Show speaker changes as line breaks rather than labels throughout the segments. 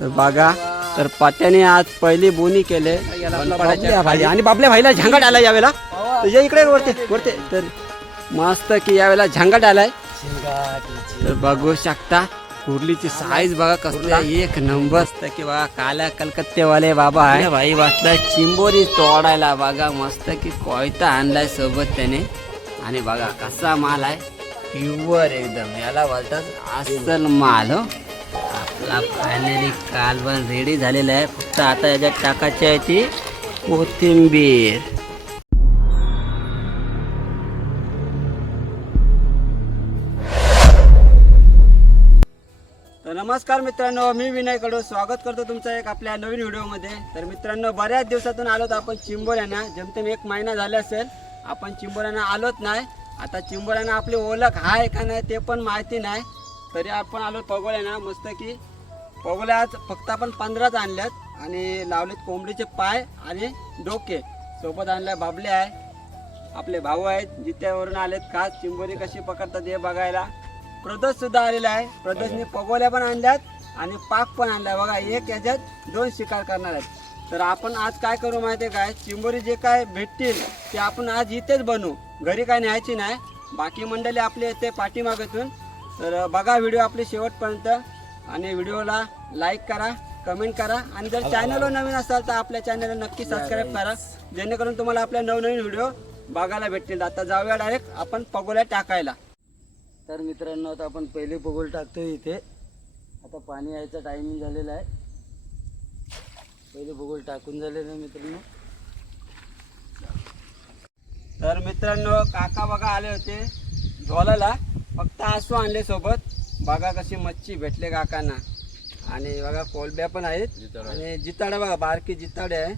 तर बघा तर पत्याने आज पहिली बोनी केले. आणि बाबल्या भाईला झंगाट आलाय यावेळेला. तुझ्या इकडे वरते वरते. तर मस्त की यावेळेला झंगाट आलाय. तर बघू शकता कुर्लीची साईज बघा कसला एक नंबर असतं की बघा काल्या कलकत्तेवाले बाबा आहे. भाई वाचलाय चिंबोरी तोडायला बघा मस्त की कोयता आणलाय सोबत त्याने. आणि बघा कसा माल आहे. प्युअर एकदम. याला बोलतात अस्सल माल हो. आपला फायनली कालवण रेडी झालेला आहे. फक्त आता याच्यात टाकायची आहे ती कोथिंबीर. नमस्कार मित्रांनो मी विनय कडू. स्वागत करतो तुमचं एक आपल्या नवीन व्हिडिओमध्ये. तर मित्रांनो बऱ्याच दिवसातून आलोत आपण चिंबोऱ्यांना. जमतेम एक महिना झाला असेल आपण चिंबोऱ्यांना आलोच नाही. आता चिंबोऱ्यांना आपली ओळख आहे का नाही ते पण माहिती नाही. तरी आपण आलो पगोळ्यांना मस्त की पगोल्या आज फक्त आपण पंधराच आणल्यात आणि लावलेत कोंबडीचे पाय आणि डोके. सोबत आणल्या बाबले आहे. आपले भाऊ आहेत जित्यावरून आलेत खास. चिंबोरी कशी पकडतात हे बघायला. प्रदोष सुद्धा आलेला आहे. प्रदोषने पगोल्या पण आणल्यात आणि पाक पण आणला बघा एक याच्यात दोन शिकार करणार आहेत. तर आपण आज काय करू माहिती आहे काय? चिंबोरी जे काय भेटतील ते आपण आज इथेच बनवू. घरी काय न्यायची नाही. बाकी मंडळी आपले येते पाठीमागतून. तर बघा व्हिडिओ आपले शेवटपर्यंत. आणि व्हिडिओला लाईक करा कमेंट करा. आणि जर चॅनलवर नवीन असाल तर आपल्या चॅनलला नक्की सबस्क्राईब करा. जेणेकरून तुम्हाला आपल्या नवनवीन व्हिडिओ बघायला भेटतील. आता जाऊया डायरेक्ट आपण पगोल्या टाकायला. तर मित्रांनो आता आपण पहिले पगोल टाकतोय इथे. आता पाणी यायचा टायमिंग झालेला आहे. पहिले पगोल टाकून झालेलं आहे मित्रांनो. तर मित्रांनो काका बघा आले होते झोलाला फक्त आसू आणले सोबत. बघा कशी मच्छी भेटले काकांना. आणि बघा कोलब्या पण आहेत. आणि जिताडे बघा बारकी जिताडे आहे.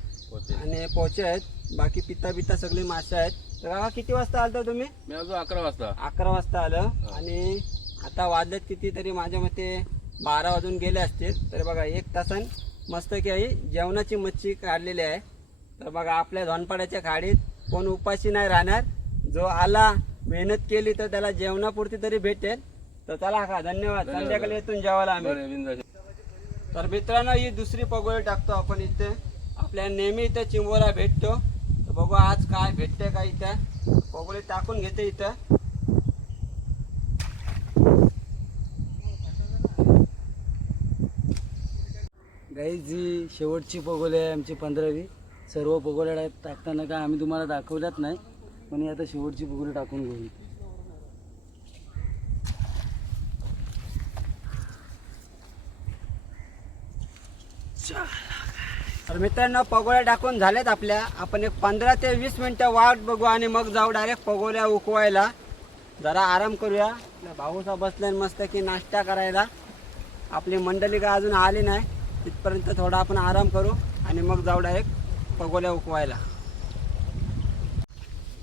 आणि पोचे आहेत. बाकी पिता पिता सगळे मासे आहेत. तर बघा किती वाजता आलता तुम्ही?
मी अजून अकरा वाजता.
अकरा वाजता आलं. आणि आता वाजलेत किती तरी माझ्या मते बारा वाजून गेले असतील. तर बघा एक तासान मस्त की आई जेवणाची मच्छी काढलेली आहे. तर बघा आपल्या धोनपाड्याच्या खाडीत कोण उपाशी नाही राहणार. जो आला मेहनत केली तर त्याला जेवणापुरती तरी भेटेल. तर चला का धन्यवाद. संध्याकाळी येतून जेवायला आम्ही. तर मित्रांनो ही दुसरी पगोळी टाकतो आपण इथे. आपल्या नेहमी इथे चिंबोरा भेटतो. तर बघू आज काय भेटते का इथं. पगोळी टाकून घेते इथं. गाई जी शेवटची पगोली आहे आमची पंधरावी. सर्व पगोल्या टाकताना काय आम्ही तुम्हाला दाखवल्यात नाही पण ही आता शेवटची पगोली टाकून घेऊ. तर मित्रांनो पगोळ्या टाकून झाल्यात आपल्या. आपण एक पंधरा ते वीस मिनटं वाट बघू आणि मग जाऊ डायरेक्ट पगोल्या उकवायला. जरा आराम करूया. भाऊसा बसले मस्त की नाश्ता करायला. आपली मंडळी काय अजून आली नाही. तिथपर्यंत थोडा आपण आराम करू आणि मग जाऊ डायरेक्ट पगोल्या उकवायला.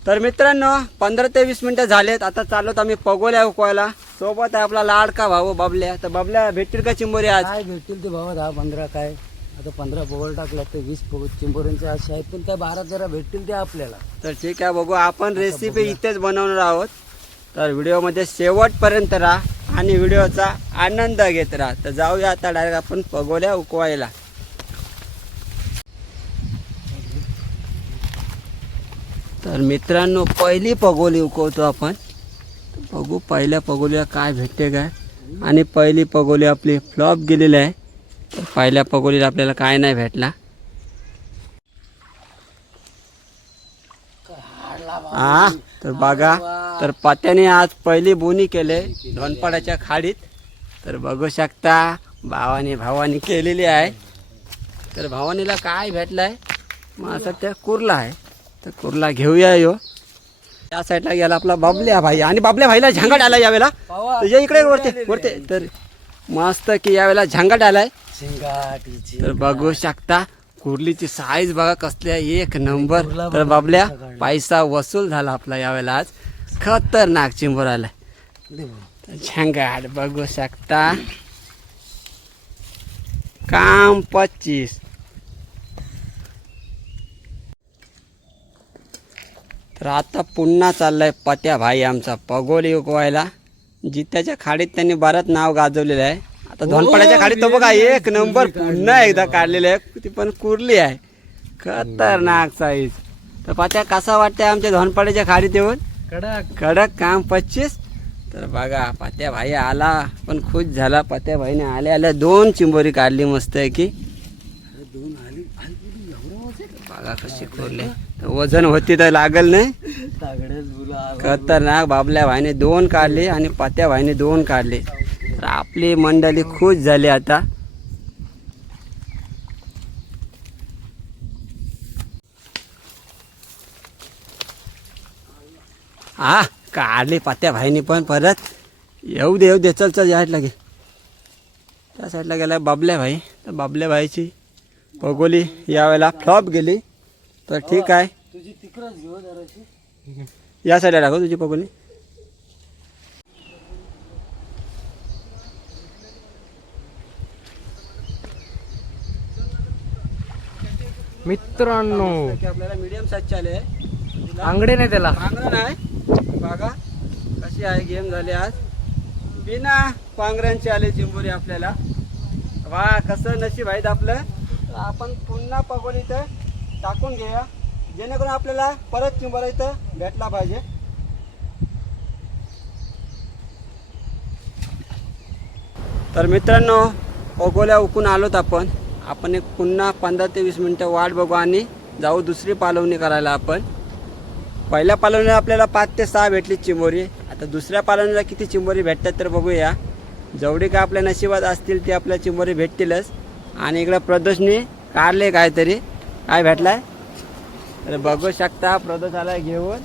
तर मित्रांनो पंधरा ते वीस मिनटं झालेत. आता चाललोत आम्ही पगोल्या उकवायला. सोबत आहे आपला लाडका भाऊ बबल्या. तर बबल्या भेटतील का चिंबोरी आज?
काय भेटतील ते भाऊ दहा पंधरा काय? आता पंधरा पोगळ टाकला तर वीस पोगळ चिंबोऱ्यांचे असे आहेत. पण काय बारा तेरा भेटतील ते आपल्याला.
तर ठीक आहे बघू. आपण रेसिपी इथेच बनवणार आहोत. तर व्हिडिओमध्ये शेवटपर्यंत राहा आणि व्हिडिओचा आनंद घेत राहा. तर जाऊया आता डायरेक्ट आपण पगोल्या उकवायला. तर मित्रांनो पहिली पगोली उकवतो आपण. बघू पहिल्या पगोलीला काय भेटते काय. आणि पहिली पगोली आपली फ्लॉप गेलेली आहे. पहिल्या पगोलीला आपल्याला काय नाही भेटला. हा तर बघा तर पत्याने आज पहिली बोनी केले धोनपाड्याच्या खाडीत. तर बघू शकता भावानी भावानी केलेली आहे. तर भावानीला काय भेटलाय? मग असं त्या कुर्ला आहे. तर कुर्ला घेऊया यो. त्या साईडला गेला आपला बाबल्या भाई. आणि बाबल्या भाईला झंगाट आलाय यावेळेला. तुझ्या इकडे वरते वरते. तर मस्त की यावेळेला झांगाट आलाय. तर बघू शकता कुर्लीची साईज बघा कसली आहे. एक नंबर तर बाबल्या पैसा वसूल झाला आपला यावेळेला आज खतरनाक चिंबर आला. झंगाट बघू शकता. काम पच्चीस. तर आता पुन्हा चाललाय पत्या भाई आमचा. पगोली उकवायला जित्याच्या खाडीत त्यांनी बरंच नाव गाजवलेलं आहे. आता धोनपड्याच्या खाली तो बघा एक नंबर पुन्हा एकदा काढलेला आहे. ती पण कुरली आहे. खतरनाक साईज तर पात्या कसा वाटतंय आमच्या धोनपड्याच्या खाली येऊन
कडक.
कडक काम पच्चीस. तर बघा पात्या भाई आला पण खुश झाला. पात्या भाईने आल्या आल्या दोन चिंबोरी काढली मस्त आहे की बघा कशी कोरले. तर वजन होती तर लागल नाही. खतरनाक बाबल्या भाईने दोन काढले आणि पात्या भाईने दोन काढले. तर आपली मंडळी खुश झाली आता. हा काढले पात्या भाईने पण परत. येऊ दे येऊ दे चल चल या लागे त्या साईडला गेला बाबल्या भाई. तर बाबल्या भाईची पगोली यावेळेला फ्लॉप गेली. तर ठीक आहे.
तुझी तिकडच घेऊ जराशी.
या साईडला टाकू तुझी पगोली
मित्रांनो.
की आपल्याला मीडियम साईजची आले आहे.
आंगडे नाही त्याला.
पांघरण नाही. बघा कशी आहे गेम झाली आज. बिना पांघरांची आले चिंबोरी आपल्याला. वा कसं नशीब आहेत आपलं. तर आपण पुन्हा पगोली इथं टाकून घेऊया. जेणेकरून आपल्याला परत चिंबोरा इथं भेटला पाहिजे. तर मित्रांनो पगोल्या उकून आलोत आपण. आपण एक पुन्हा पंधरा ते वीस मिनटं वाट बघू आणि जाऊ दुसरी पालवणी करायला आपण. पहिल्या पालवणीला आपल्याला पाच ते सहा भेटली चिंबोरी. आता दुसऱ्या पालवणीला किती चिंबोरी भेटतात तर बघूया. जेवढी काय आपल्या नशिबात असतील ते आपल्या चिंबोरी भेटतीलच. आणि इकडं प्रदोषने काढले काहीतरी. काय भेटलाय? तर बघू शकता प्रदोष आला घेऊन.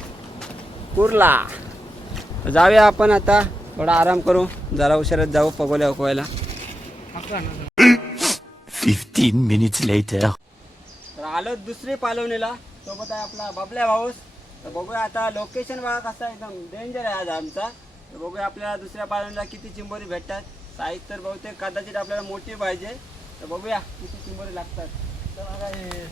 कुरला. जाऊया आपण आता. थोडा आराम करू. जरा उशिरात जाऊ पगोल्या उकवायला.
15 minutes later.
तर आलो दुसरी पालवणीला. सोबत आहे आपला बाबल्या भाऊस. तर बघूया आता लोकेशन बघा कसं आहे, एकदम डेंजर आहे आज आमचा. तर बघूया आपल्याला दुसऱ्या पालवणीला किती चिंबोरी भेटतात. साईज तर बहुतेक कदाचित आपल्याला मोठी पाहिजे. तर बघूया किती चिंबोरी लागतात. तर बघा हे.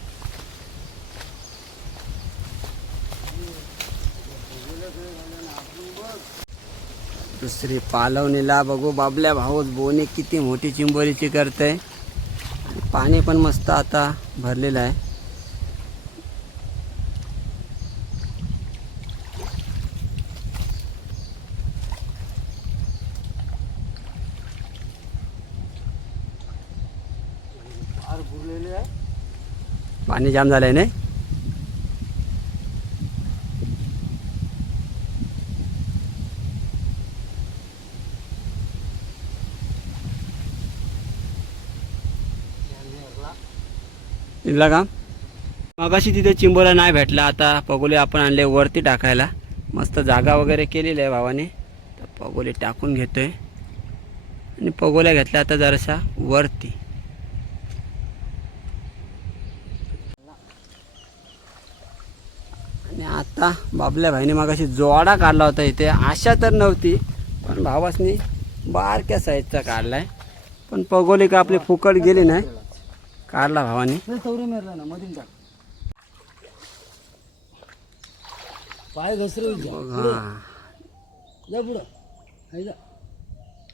दुसरी पालवणीला बघू बाबल्या भाऊस. बोने किती मोठी चिंबोरीची करते पाणी पण मस्त आता भरलेलं आहे. पाणी जाम झालंय नाही? इथला काम मगाशी तिथे चिंबोला नाही भेटला. आता पगोले आपण आणले वरती टाकायला. मस्त जागा वगैरे केलेली आहे भावाने. तर पगोली टाकून घेतोय. आणि पगोल्या घेतल्या आता जराशा वरती. आणि आता बाबल्या भाईने मगाशी जोडा काढला होता इथे. आशा तर नव्हती पण भावासनी बारक्या साईजचा काढलाय. पण पगोले का आपली फुकट गेली नाही. काढला भावाने.
नाही चौरी मेरला ना मधील टाक. पाय घसरे जा
हा.
जा पुढं. हाय जा.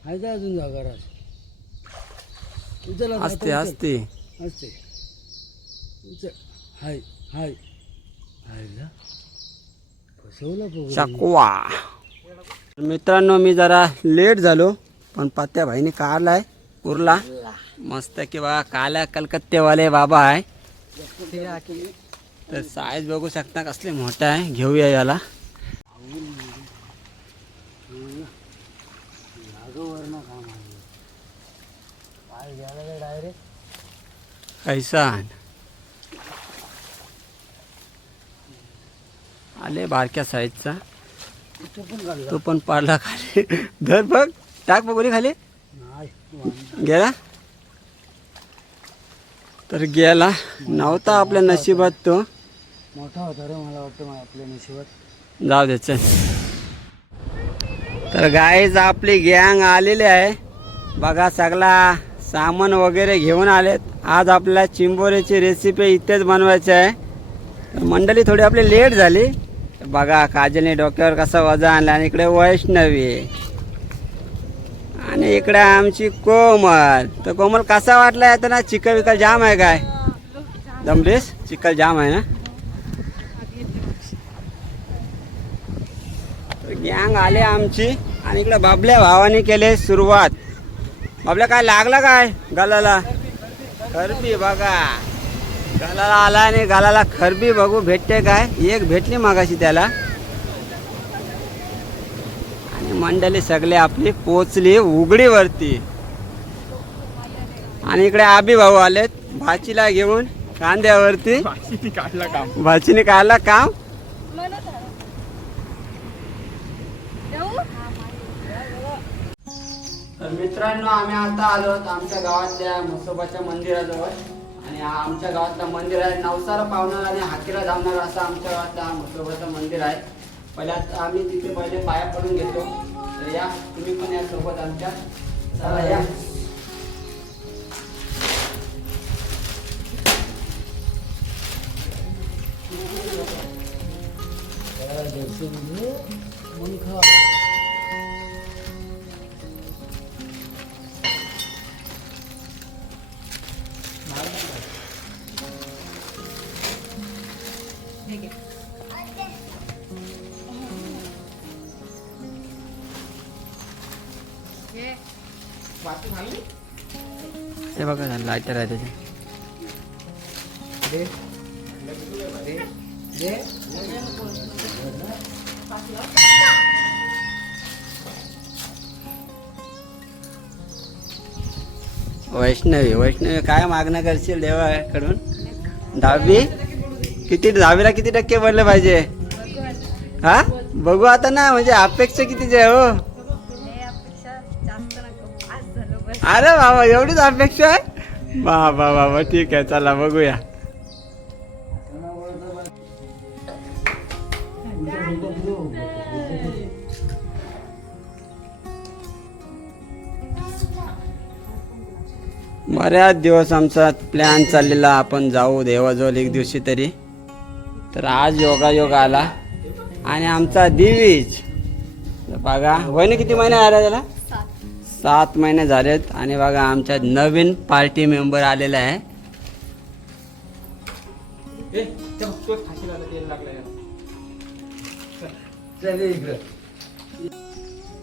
हाय जा अजून जा घरात उचल आता,
असते
उचल.
असते.
असते. उचल. हाय हाय. हाय जा. फसवला पोगो
चकवा. मित्रांनो मी जरा लेट झालो पण पत्त्या भाईने काढलाय उरला. मस्त की बघा काल्या कलकत्तेवाले बाबा आहे. तर साईज बघू शकता कसले मोठा आहे. घेऊया याला.
जागोवरनं
आले बारक्या साईजचा
तू पण
तो पण पाडला खाली. धर बघ. टाक बघ खाली. गेला? तर गेला. नव्हता आपल्या नशिबात तो.
मोठा होता रे मला वाटतं आपल्या नशिबात.
जाऊ दे चल. तर गाईज आपली गँग आलेली आहे. बघा सगळा सामान वगैरे घेऊन आलेत. आज आपल्याला चिंबोरीची रेसिपी इथेच बनवायची आहे. तर मंडळी थोडी आपली लेट झाली. बघा काजलने डोक्यावर कसा वजा आणला आणि इकडे वैष्णवी. आहे आणि इकडे आमची कोमल. तर कोमल कसा वाटला आहे ना चिकल विकल जाम आहे काय? जमलेस? चिकल जाम आहे ना? गँग आले आमची आणि इकडे बाबल्या भावाने केले सुरुवात. बाबल्या काय लागला काय गालाला? खरबी बघा. गालाला आला आणि गालाला खरबी बघू भेटते काय? एक भेटली मागाशी त्याला आणि मंडळी सगळे आपली पोचली उघडीवरती. आणि इकडे आबी भाऊ आलेत भाचीला घेऊन कांद्यावरती. भाचीने काढला काम. तर मित्रांनो आम्ही आता आलो आमच्या गावातल्या म्हसोबाच्या मंदिराजवळ. आणि आमच्या गावातलं मंदिर आहे नवसाला पावणार आणि हातीला धावणार असं आमच्या गावातलं हा म्हसोबाचं मंदिर आहे. पहिला आम्ही तिथे पहिले पाया पडून घेतो. तर या तुम्ही पण या सोबत आमच्या चला या
दर्शन घे मग खा
बघा लायटर आहे त्याचे.
दे दे. दे.
वैष्णवी वैष्णवी काय मागणं करशील देवाकडून? दहावी? किती दहावीला किती टक्के पडले पाहिजे? हा? बघू आता ना म्हणजे अपेक्षा कितीची आहे हो? अरे बाबा एवढीच अपेक्षा आहे? बाबा बाबा ठीक आहे चला बघूया. बऱ्याच दिवस आमचा प्लॅन चाललेला आपण जाऊ देवाजवळ एक दिवशी तरी. तर आज योगायोग आला. आणि आमचा दिवीज. बघा वहिनी किती महिने आला त्याला? सात महिने झालेत आणि बघा आमच्या नवीन पार्टी मेंबर आलेला आहे.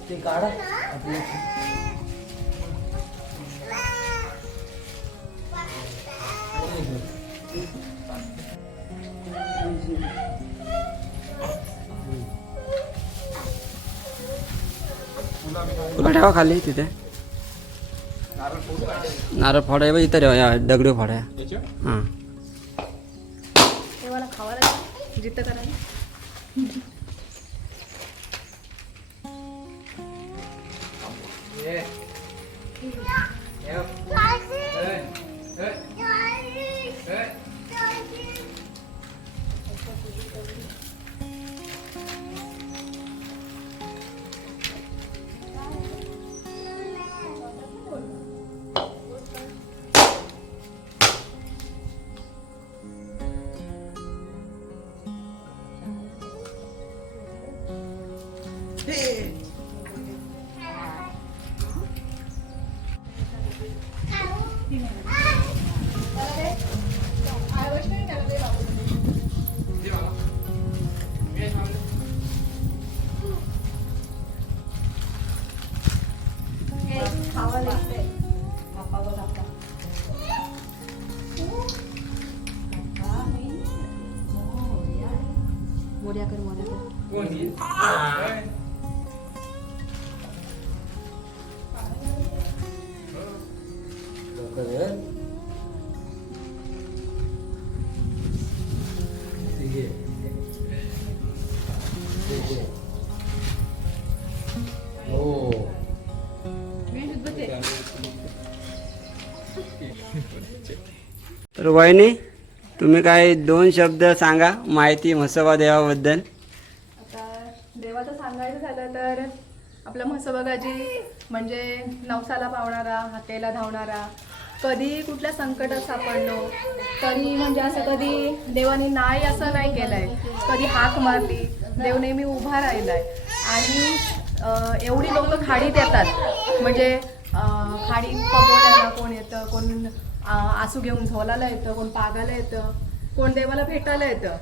ते काढा.
तुला ठेवा खाली तिथे। नारळ फोडा आहे बघ इथं ठेवा या दगडी फोडा हां.
ते मला खावायला जिद्द करायला मोर्या
तर वहिनी तुम्ही काय दोन शब्द सांगा माहिती म्हसोबा देवाबद्दल.
आता देवाचं सांगायचं झालं तर आपला म्हसोबागाजी म्हणजे नवसाला पावणारा हाकेला धावणारा कधी कुठल्या संकटात सापडलो तरी म्हणजे असं कधी देवाने नाही असं नाही केलंय कधी हाक मारली देव नेहमी उभा राहिलाय. आणि अं, एवढी लोक खाडीत येतात. म्हणजे अं, खाडीत पगोल्याला कोण येतं कोण आसू घेऊन झोलाला येतं कोण पागाला येतं कोण देवाला भेटायला येतं.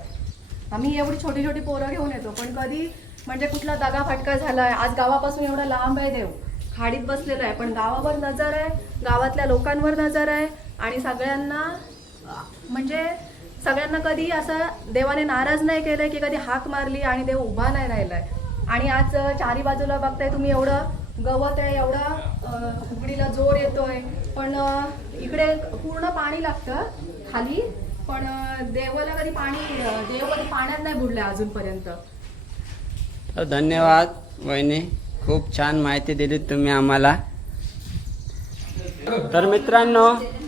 आम्ही एवढी छोटी छोटी पोरं घेऊन येतो पण कधी म्हणजे कुठला दगा फटका झालाय आज गावापासून एवढा लांब आहे देव. खाडीत बसलेला आहे पण गावावर नजर आहे गावातल्या लोकांवर नजर आहे आणि सगळ्यांना म्हणजे सगळ्यांना कधी असं देवाने नाराज नाही केलंय की कधी हाक मारली आणि देव उभा नाही राहिलाय. आणि आज चारी बाजूला बघताय तुम्ही एवढं गवत आहे एवढा अं, उघडीला जोर येतोय. पण इकडे पूर्ण पाणी लागतं खाली पण देवाला कधी पाणी देवाला देव कधी पाण्यात नाही बुडलं अजूनपर्यंत.
धन्यवाद वहिनी. खूप छान माहिती दिली तुम्ही आम्हाला. तर मित्रांनो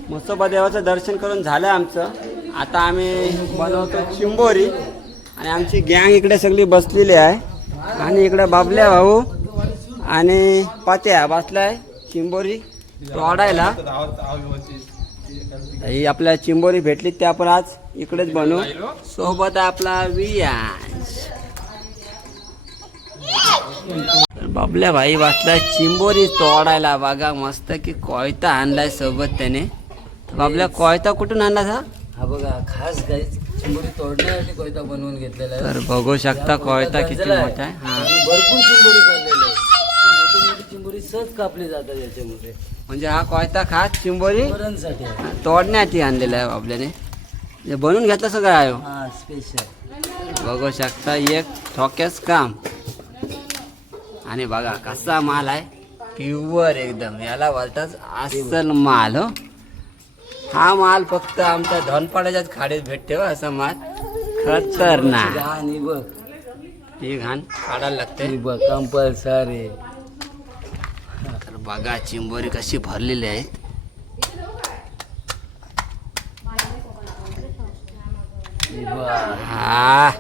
मसोबा देवाचं दर्शन करून झालं आमचं. आता आम्ही बनवतो चिंबोरी. आणि आमची गँग इकडे सगळी बसलेली आहे. आणि इकडे बाबल्या भाऊ. आणि पात्या बसलाय चिंबोरी तोडायला ही आपल्या चिंबोरी भेटली ते आपण आज इकडेच बनवू. सोबत आपला वियांश. बाबल्या भाई वाचला चिंबोरी तोडायला. बघा मस्त की कोयता आणलाय सोबत त्याने. बाबल्या कोयता कुठून आणला हा?
बघा खास चिंबोरी तोडण्यासाठी कोयता बनवून घेतलेला
तर बघू शकता कोयता किती मोठा आहे. हा.
भरपूर चिंबोरी काढलेली आहे मोठी मोठी चिंबोरी सहज कापली जातात याच्यामध्ये.
म्हणजे हा कोयता खास चिंबोरी
आहे.
तोडण्यासाठी आणलेला आहे बाबल्याने. हे बनवून घेतलं सगळं आहे हो.
हा स्पेशल
बघू शकता एक ठोक्याच काम. आणि बघा कसा माल आहे. प्युअर एकदम. याला बोलतात अस्सल माल हो. हा माल फक्त आमच्या धनपाड्याच्याच खाडीत भेटते हो असा माल. खतरनाक.
घाण ही बघ.
ही घाण काढायला लागते.
ही बघ कंपल्सरी
बघा चिंबोरी कशी भरलेली आहे.
हा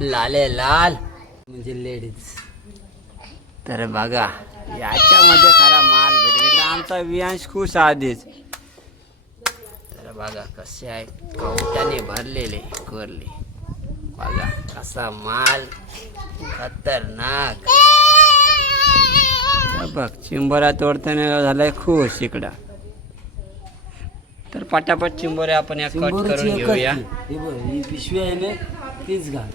लाले लाल.
म्हणजे लेडीज
तर बघा याच्यामध्ये खरा माल भेटेल. आमचा वियांश खुश आधीच. तर बघा कसे आहे. कवट्याने भरलेले कोरले. बघा कसा माल. खतरनाक. बघ चिंबोऱ्या तोडताना झालाय खुश इकडं. तर पटापट चिंबोऱ्या आपण या कट करून घेऊया.
ही बघ ही पिशवी आहे ना तीच घाल.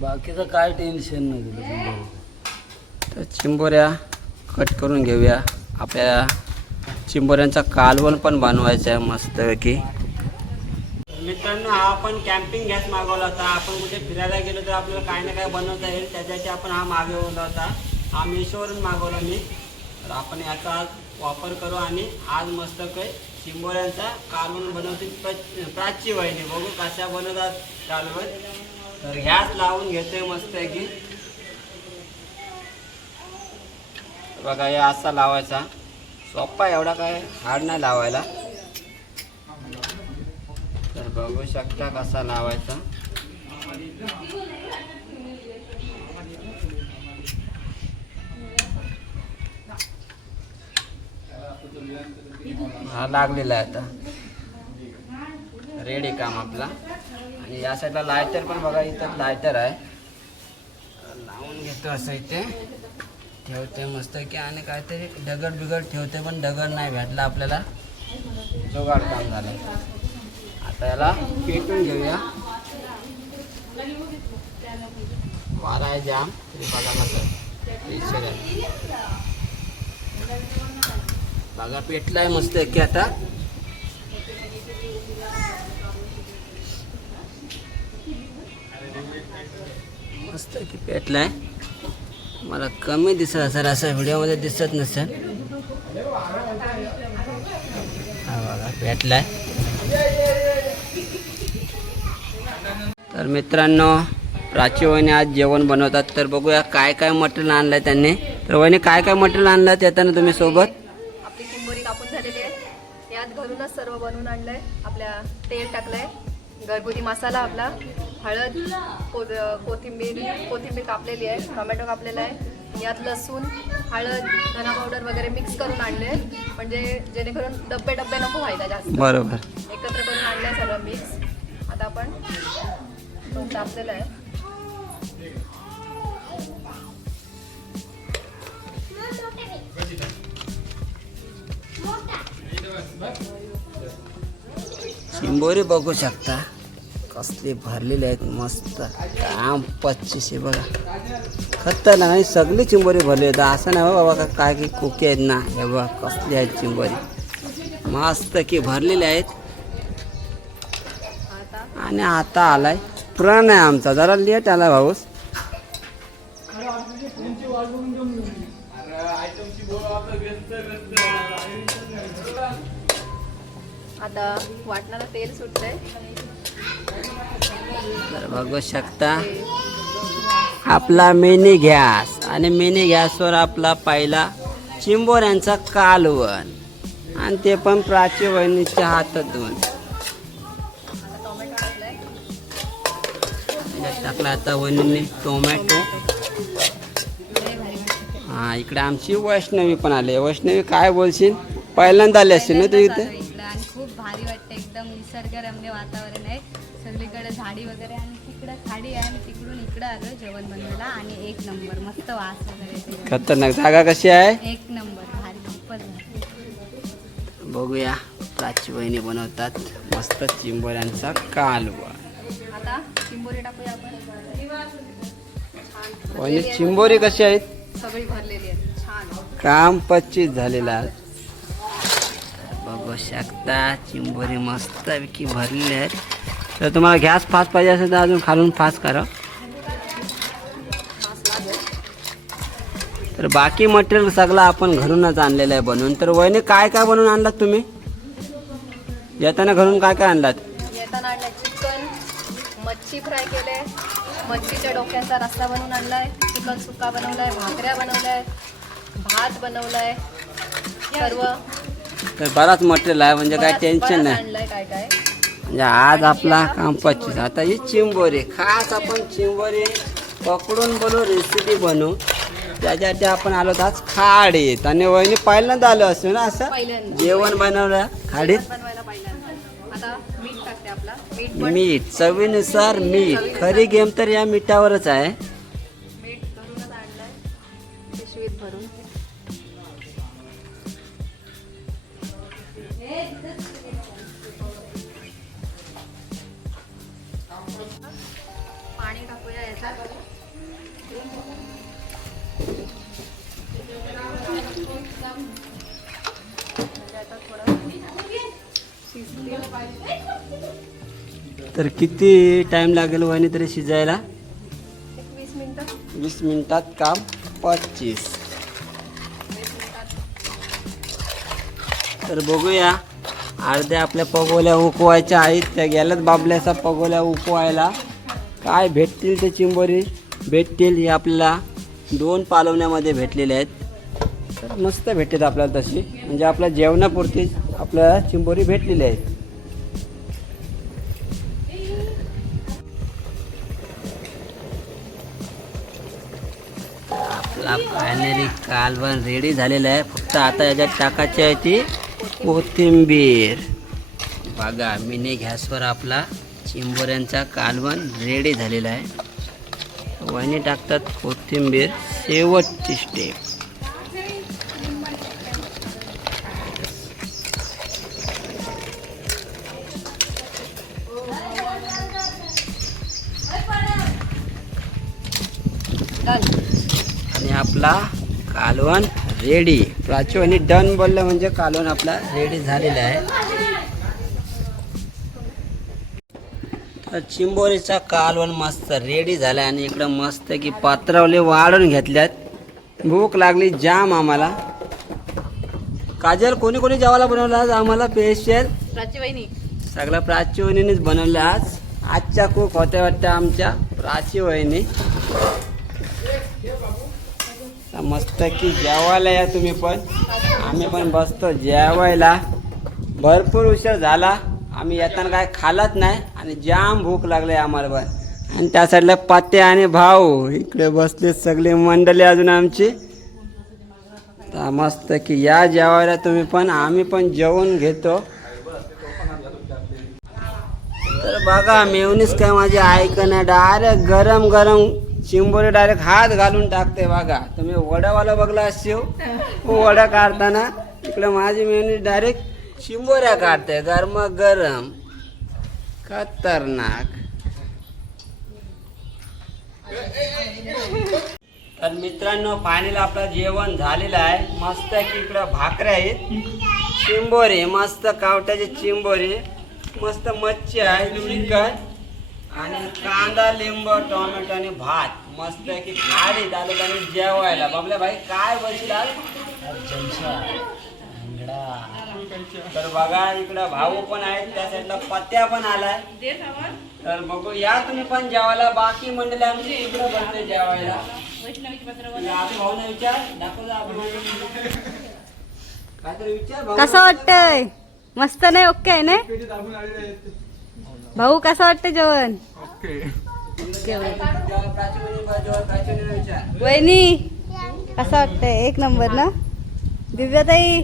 बाकीचं काय टेन्शन नाही तुला
तर चिंबोऱ्या कट करून घेऊया. आपल्या चिंबोऱ्यांचा कालवण पण बनवायचा आहे मस्तपैकी मित्रांनो हा आपण कॅम्पिंग गॅस मागवला होता. आपण कुठे फिरायला गेलो तर आपल्याला काही ना काही बनवता येईल. त्याच्यासाठी आपण हा मागवला होता हा मेशोवरून मागवला मी. तर आपण याचा आज वापर करू आणि आज मस्त काही शिंबोऱ्यांचा कालवण बनवते प्र- प्राची वहिनी. बघू कशा बनवतात कालवण तर ह्याच लावून घेतोय मस्त की बघा हे असा लावायचा. सोपा एवढा काय हार्ड नाही लावायला. तर बघू शकता कसा लावायचा. हा लागलेला आहे आता. रेडी काम आपला. आणि या साईडला लायटर पण बघा इथं लायटर आहे. लावून घेतो असं इथे. ठेवते मस्त की आणि काहीतरी दगड बिगड ठेवते पण दगड नाही भेटला आपल्याला. जोगाड काम झालं आता याला पेटून घेऊया. वारा आहे जाम. तरी बघा कसं आहे. बघा पेटलाय मस्त की आता? मस्त की पेटलाय. मला कमी दिसत असेल असं व्हिडिओमध्ये दिसत नसेल. हा बघा भेटलाय तर मित्रांनो प्राची वहिनी आज जेवण बनवतात. तर बघूया काय काय मटेरियल आणलंय त्यांनी. तर वहिनी काय काय मटेरियल आणलं येताना तुम्ही सोबत?
बनवून आणलं आहे आपल्या तेल टाकलं आहे घरगुती मसाला आपला. हळद कोथिंबीर कोथिंबीर कापलेली आहे. टोमॅटो कापलेला आहे. यात लसूण हळद धना पावडर वगैरे मिक्स करून आणले म्हणजे जेणेकरून डब्बे डब्बे नको व्हायला जास्त.
बरोबर.
एकत्र करून आणलं आहे सर्व मिक्स आता आपण तूप आहे. What?
चिंबोरी बघू शकता. कसली भरलेली आहेत मस्त काम पच्चीसशे बघा. खतरनाक आणि सगळी चिंबोरी भरली आहेत. असं नाही बाबा का काय की कोकी आहेत ना. हे बघा कसली आहेत चिंबोरी. मस्त की भरलेली आहेत. आणि आता आलाय. प्रण आहे आमचा. जरा लेट आला भाऊस.
आता वाटणाला तेल सुटतंय.
तर बघू शकता. आपला मिनी गॅस आणि मिनी गॅसवर आपला पहिला चिंबोऱ्यांचा कालवण. आणि ते पण प्राची वहिनीच्या हातातून. याच्यात टाकला आता वहिनीने टोमॅटो. हा इकडे आमची वैष्णवी पण आली. वैष्णवी काय बोलशील? पहिल्यांदा आली असतील ना तू इथे?
निसर्गरम्य वातावरण आहे. सगळीकडे झाडी वगैरे आणि तिकडं खाडी आहे आणि तिकडून इकडं आलो जेवण बनवायला आणि एक नंबर मस्त वास वगैरे.
खतरनाक. जागा कशी आहे?
एक नंबर भारी खूपच भारी.
बघूया. प्राची वहिनी बनवतात मस्त चिंबोऱ्यांचा कालवण
आता चिंबोरी टाकूया आपण.
वहिनी चिंबोरी कशी आहेत?
सगळी भरलेली आहे छान.
काम पच्चीस झालेलं आहे. बघू शकता. चिंबोरी मस्त की भरलेली आहेत. तर तुम्हाला गॅस फास्ट पाहिजे असेल तर अजून खालून फास्ट करा. तर बाकी मटेरियल सगळं आपण घरूनच आणलेलं आहे बनवून. तर वहिनी काय काय बनवून आणलात तुम्ही? येताना घरून काय काय आणलात?
येताना आणलं चिकन मच्छी फ्राय केले. मच्छीच्या डोक्याचा रस्ता बनवून आणलाय. चिकन सुक्का बनवलाय भाकऱ्या बनवलाय भात बनवलाय सर्व.
तर बराच मटेरियल आहे म्हणजे काय टेन्शन नाही. म्हणजे आज आपला काम पच्चीस. आता ही चिंबोरी खास आपण चिंबोरी पकडून बोलू रेसिपी बनवू. त्याच्यासाठी आपण आलो होतो आज खाडीत आणि वहिनी पहिल्यांदा आलो असतो ना असं. जेवण बनवलं खाडीत?
मीठ
चवीनुसार मीठ खरी गेम तर या मिठावरच आहे.
पाणी टाकूया याच्यात.
तर किती टाइम लागेल वहिनी तरी शिजायला?
वीस मिनिटं.
वीस मिनिटात काम पच्चीस. तर बघूया. अर्ध्या आपल्या पगोल्या उकवायच्या आहेत. त्या गेल्यात बाबल्याचा पगोल्या उकवायला. काय भेटतील ते चिंबोरी? भेटतील हे आपल्याला दोन पालवण्यामध्ये भेटलेले आहेत. तर मस्त भेटतात आपल्याला तशी. म्हणजे आपल्या जेवणापुरतीच आपल्याला चिंबोरी भेटलेली आहेत. आपला फायनली कालवण रेडी झालेला आहे. फक्त आता याच्यात टाकायची आहे ती. कोथिंबीर. बघा मिनी गॅसवर आपला चिंबोऱ्यांचा कालवण रेडी झालेला आहे. वहिनी टाकतात कोथिंबीर शेवटची स्टेप आणि आपला कालवण रेडी. प्राचू आणि डन बोललं म्हणजे कालवण आपला रेडी झालेला आहे. तर चिंबोरीचा कालवण मस्त रेडी झाला आणि इकडं मस्त की पात्रावले वाढून घेतल्यात. भूक लागली जाम आम्हाला. काजल कोणी कोणी जेवायला बनवलं आज आम्हाला स्पेशल
प्राची
सगळं प्राची वहिनीनेच बनवलं आज. आजच्या खूप होत्या वाटतं आमच्या प्राची वहिनी मस्त की जेवायला या तुम्ही पण. आम्ही पण बसतो जेवायला. भरपूर उशीर झाला. आम्ही येताना काय खालत नाही आणि जाम भूक लागली आम्हाला पण. आणि त्या साईडला पाते आणि भाऊ. इकडे बसले सगळे मंडळी अजून आमची. तर मस्त की या जेवायला तुम्ही पण. आम्ही पण जेवून घेतो. तर बघा मेवणीच काय माझी ऐकणं. डायरेक्ट गरम गरम चिंबोरी डायरेक्ट हात घालून टाकते बघा. तुम्ही वडावाला बघला असतो वडा काढताना इकडे माझी मेवणी डायरेक्ट चिंबोऱ्या काढते. गरम गरम खतरनाक. तर मित्रांनो फायनल आपलं जेवण झालेलं आहे. मस्त की इकडं भाकऱ्या आहेत. चिंबोरी मस्त कावट्याची चिंबोरी मस्त मच्छी आहे. चिकन आणि कांदा लिंब टोमॅटो आणि भात. मस्त की खाडी चालत आणि जेवायला. बाबल्या भाई काय बसला तर बघा इकडं भाऊ पण आहेत त्या साईडला पत्त्या पण आलाय. तर बघू या तुम्ही पण जेवायला. बाकी मंडळी आमची इकडं बसले जेवायला. भाऊना विचार. काहीतरी विचार भाऊ.
कसं वाटतंय? मस्त नाही ओके आहे ना भाऊ कसं वाटतं जेवण? वहिनी कसं वाटतंय? एक नंबर ना? दिव्याताई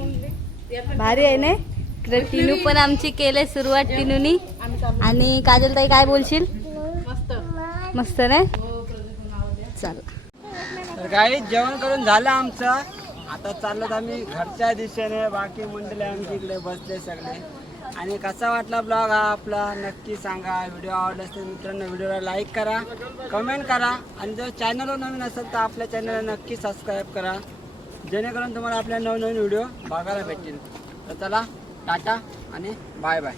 भारी आहे ना? इकडे टिनू पण आमची केले सुरुवात टिनूनी. आणि काजलताई काय बोलशील?
मस्त.
मस्त ना? चल.
काही जेवण करून झालं आमचं. आता चाललो आम्ही घरच्या दिशेने. बाकी मंडळी आमच्या इकडे बसले सगळे. आणि कसा वाटला ब्लॉग हा आपला नक्की सांगा. व्हिडिओ आवडला असेल तर मित्रांनो व्हिडिओला लाईक करा कमेंट करा. आणि जर चॅनलवर नवीन असेल तर आपल्या चॅनलला नक्की सबस्क्राईब करा. जेणेकरून तुम्हाला आपल्या नवनवीन व्हिडिओ बघायला भेटतील. तर चला टाटा आणि बाय बाय